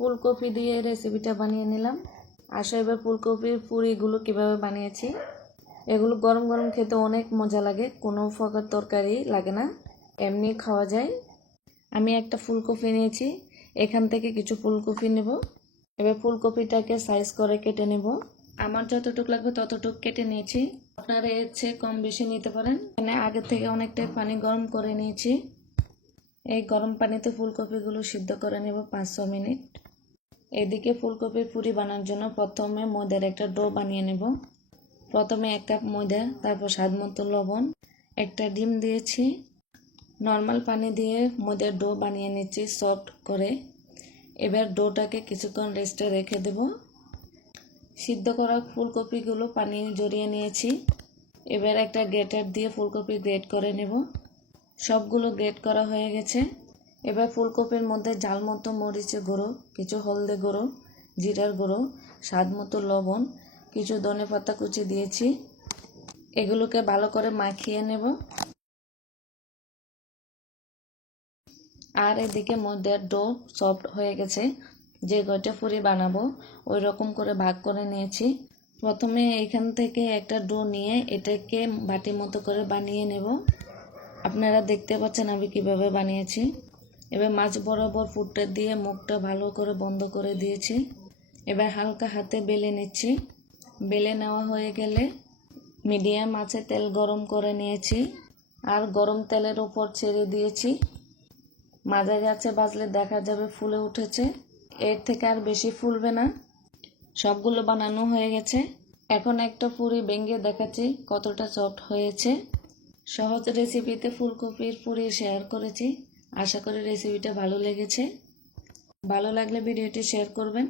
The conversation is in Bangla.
ফুলকপি দিয়ে রেসিপিটা বানিয়ে নিলাম। আসো এবার ফুলকপির পুরিগুলো কিভাবে বানিয়েছি। এগুলো গরম গরম খেতে অনেক মজা লাগে, কোনো প্রকার তরকারি লাগে না, এমনি খাওয়া যায়। আমি একটা ফুলকপি নিয়েছি, এখান থেকে কিছু ফুলকপি নেব। এবার ফুলকপিটাকে সাইজ করে কেটে নেব। আমার যতটুকু লাগবে ততটুকু কেটে নিয়েছি, আপনারা এর চেয়ে কম বেশি নিতে পারেন। এখানে আগে থেকে অনেকটাই পানি গরম করে নিয়েছি। এই গরম পানিতে ফুলকপিগুলো সিদ্ধ করে নেব 5-6 মিনিট। এদিকে ফুলকপির পুরি বানানোর জন্য প্রথমে ময়দার একটা ডো বানিয়ে নেব। প্রথমে 1 কাপ ময়দা, তারপর স্বাদ মতো লবণ, একটা ডিম দিয়েছি। নর্মাল পানি দিয়ে ময়দার ডো বানিয়ে নিচ্ছি সফট করে। এবার ডোটাকে কিছুক্ষণ রেস্টে রেখে দেব। সিদ্ধ করা ফুলকপিগুলো পানি জড়িয়ে নিয়েছি। এবার একটা গ্রেটার দিয়ে ফুলকপি গ্রেট করে নেব। সবগুলো গ্রেট করা হয়ে গেছে। এবার ফুলকপির মধ্যে ঝাল মতো মরিচের গুঁড়ো, কিছু হলদে গুঁড়ো, জিরার গুঁড়ো, স্বাদ মতো লবণ, কিছু ধনেপাতা কুচি দিয়েছি। এগুলোকে ভালো করে মাখিয়ে নেব। আর এদিকে ময়দার ডো সফট হয়ে গেছে, যে কয়টা পুরি বানাবো ওই রকম করে ভাগ করে নিয়েছি। প্রথমে এখান থেকে একটা ডো নিয়ে এটাকে বাটি মতো করে বানিয়ে নেব। আপনারা দেখতে পাচ্ছেন আমি কিভাবে বানিয়েছি। এবার মাছ বরাবর ফুটটা দিয়ে মুখটা ভালো করে বন্ধ করে দিয়েছি। এবার হালকা হাতে বেলে নিচ্ছি। বেলে নেওয়া হয়ে গেলে মিডিয়াম আঁচে তেল গরম করে নিয়েছি, আর গরম তেলের উপর ছেড়ে দিয়েছি। মাঝারি আঁচে ভাজলে দেখা যাবে ফুলে উঠেছে, এর থেকে আর বেশি ফুলবে না। সবগুলো বানানো হয়ে গেছে। এখন একটা পুরি ভেঙে দেখাচ্ছি কতটা সফট হয়েছে। সহজ রেসিপিতে ফুলকপির পুরি শেয়ার করেছি। আশা করি রেসিপিটা ভালো লেগেছে। ভালো লাগলে ভিডিওটি শেয়ার করবেন।